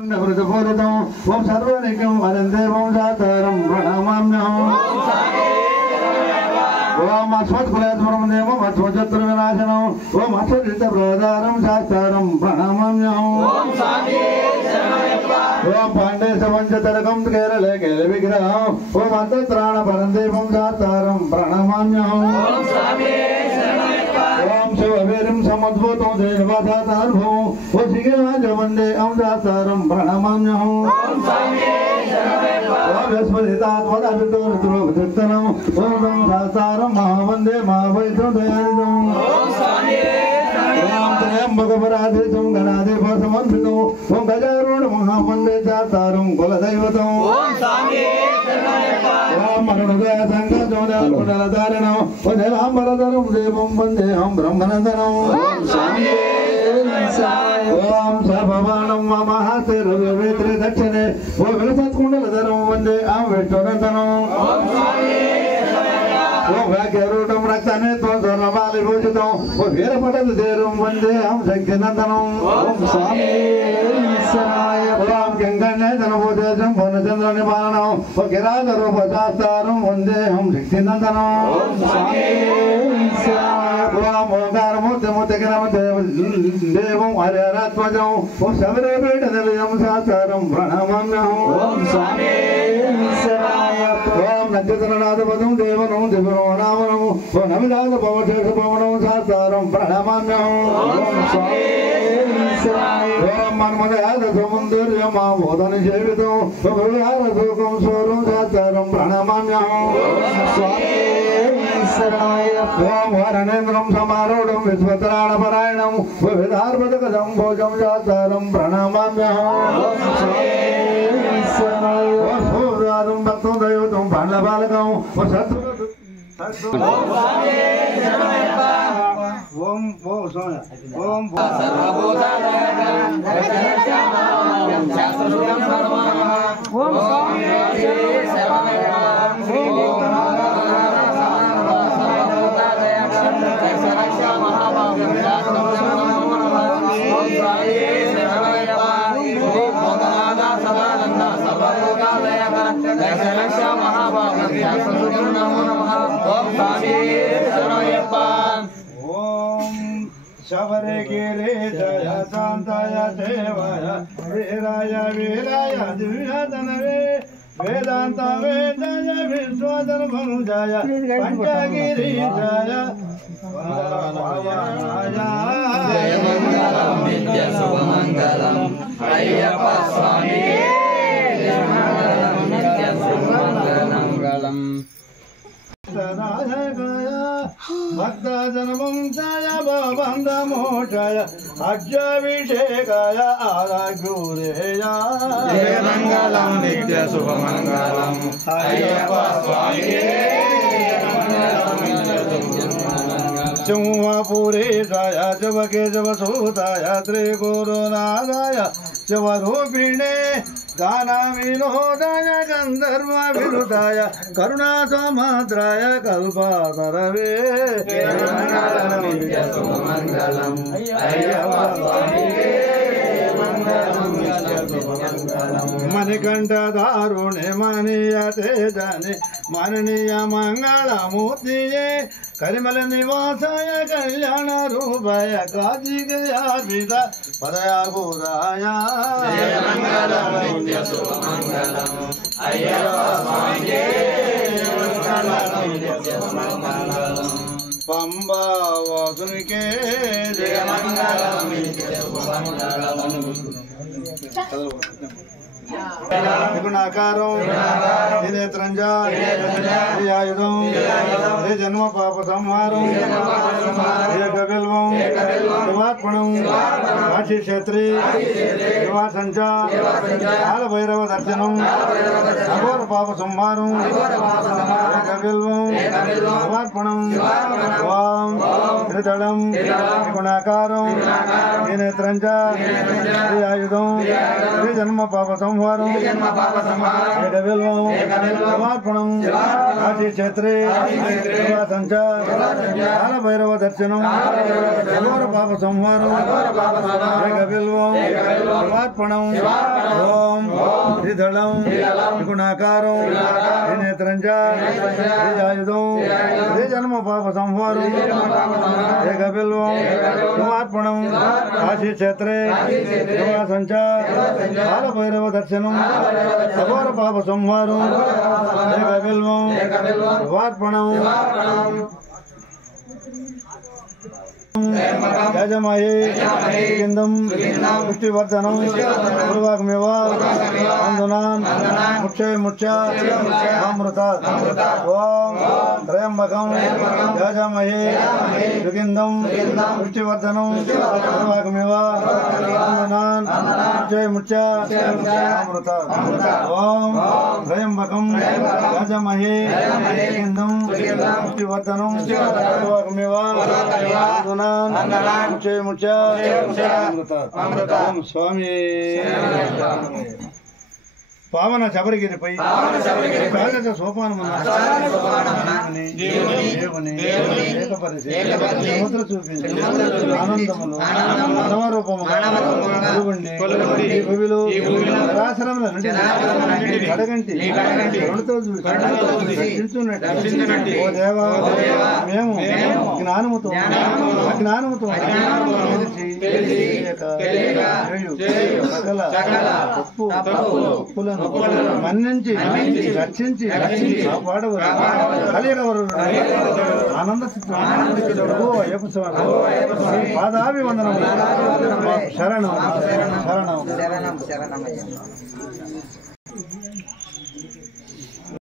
ओम सर्वनिकं वरदेवं सातारं प्रणमाम्यहम् ओम अस्मत्कुलस्मरणदेवं अस्मच्चतुर्विनाशनम् ओम अस्मच्चित्तप्रदारं शास्त्रं प्रणमाम्यहम् ओम पाण्डेशपञ्चतरकं केरले केलविग्रहम् ओम अन्तत्राणपरदेवं सातारं प्रणमाम्यहम् ओम शिववीरं समुद्भूतं देवतातानुभवं ओ श्रीराजवन्दे अमृतारं प्रणमाम्यहम् ओम यस्मदितात्मदाभितोरुद्रोभृत्तनम् ओम सातारं महावन्दे महावैष्णवदयानिधम् ओम त्र्यम्बकपराधीशं गणाधिपसमन्वितम् ओम गजारूढमहावन्दे सातारं कुलदैवतम् ओम अरुणोदयसङ्गजोदयकुण्डलधारिणम् ओ नीलाम्बरधरं देवं वन्देऽहं ब्रह्मनन्दनम् ओम सभवानं महास्तिरविवेत्रे दक्षिणे ओ विलसत्कुण्डलधरं वन्देऽहं विष्णुनन्दनम् ओम व्याघ्रूढं रक्तनेत्रं स्वर्णमालिभूषितं ओ वीरपटलधीरं वन्देऽहं शक्तिनन्दनम् ओम ओम गङ्गान्यजनभूतेजं पूर्णचन्द्रनिपालनम् ओ गिराधरूपशास्तारं वन्देऽहं शक्तिनन्दनम् ओम ओंकारमूर्तिमूर्तिगिरमदेवं हरिहरात्मजं ओ शबरिपीठनिलयं शास्त्रं प्रणमाम्यहम् ओम नक्षत्रनाथपदं देवनं दिव्यनामनं ओ नमिदासपवशेषपवनं शास्त्रं प्रणमाम्यहम् ओम मन्मदयादसमुन्दर्यमाबोधनसेवितं ओ विहारशोकं स्वरं शास्त्रं प्रणमाम्यहम् ओम वरणेन्द्रं समारूढं विश्वत्राणपरायणं विविधार्पदकजं भोजं शास्त्रं प्रणमाम्यहम् ओम भक्तं दैवतं पाण्डवबालकं ओ शत्रु ओम ओम शबरे गिरे जय शांताय देवाय वीराय वीराय दिव्यतनवे वेदांत वेदाय विश्वधर्मनुजाय पंचगिरि जय जय मंगलम नित्य शुभमंगलम अय्यप्प स्वामी जय मंगलम नित्य शुभमंगलम भक्तजनवंशाय भवबन्धमोक्षाय अज्ञाभिषेकाय आराग्यूरेय जय मंगलम नित्य शुभमंगलम अय्यप्प स्वामी सिंहपुरेशाय जवकेशवसूताय त्रिगुरुनाथाय शिवरूपिणे गानविनोदाय गन्धर्वविरुदाय करुणासमुद्राय कल्पतरवे मणिकण्ठदारुणे मनीयते जने मननीय मंगलमूर्तिये करिमल निवासाय कल्याण रूपाय काजिगयाभिध पदया गुराय जय मंगलम नित्य शुभमंगलम अय्यप्प स्वामी मंगलम नित्य शुभमंगलम पंबा वासुनिके जय मंगलम नित्य शुभमंगलम गुणाकारं नेत्रंजा आयुधं हे जन्म पाप संहारं हे कपिलवं शिवात्मनं काशी क्षेत्रे शिवासंचा काल भैरव दर्शनं अघोर पाप संहारं हे कपिलवं शिवात्मनं ओम त्रिदलं गुणाकारं हे नेत्रंजा आयुधं हे जन्म पाप संहारं काशी क्षेत्रे संचा काल भैरव दर्शनम अघोर पाप संहारं कपिलवं ఓం శ్రీధళం త్రిగుణాకారం త్రినేత్రం చ త్రిజాయుధం త్రిజన్మ పాప సంహారం ఏకబిల్వం శుభార్పణం కాశీక్షేత్రే శివాసం చ కాలభైరవ దర్శనం అఘోర పాప సంహారం ఏకబిల్వం శుభార్పణం యజమాయే కిందం పుష్టివర్ధనం పూర్వాకమేవ అందునాన్ ముక్ష అమృత ఓం త్రయంబకం యజమాయే కిందం పుష్టివర్ధనం పూర్వాకమేవ అందునాన్ ముక్ష అమృత ఓం త్రయంబకం యజమాయే కిందం పుష్టివర్ధనం పూర్వాకమేవ స్వామి పావన శబరిగిరిపై సోపానమున ముద్ర చూపించి ఆనందములు నవరూపములు నిరాశరముల నుండి కడగంటి ఓ దేవా మేము జ్ఞానముతో సకల ఉప్పులను మన్నించి రక్షించి కాపాడవరు కలిగవరు ఆనంద పాదాభివందనం శరణం శరణం శరణం.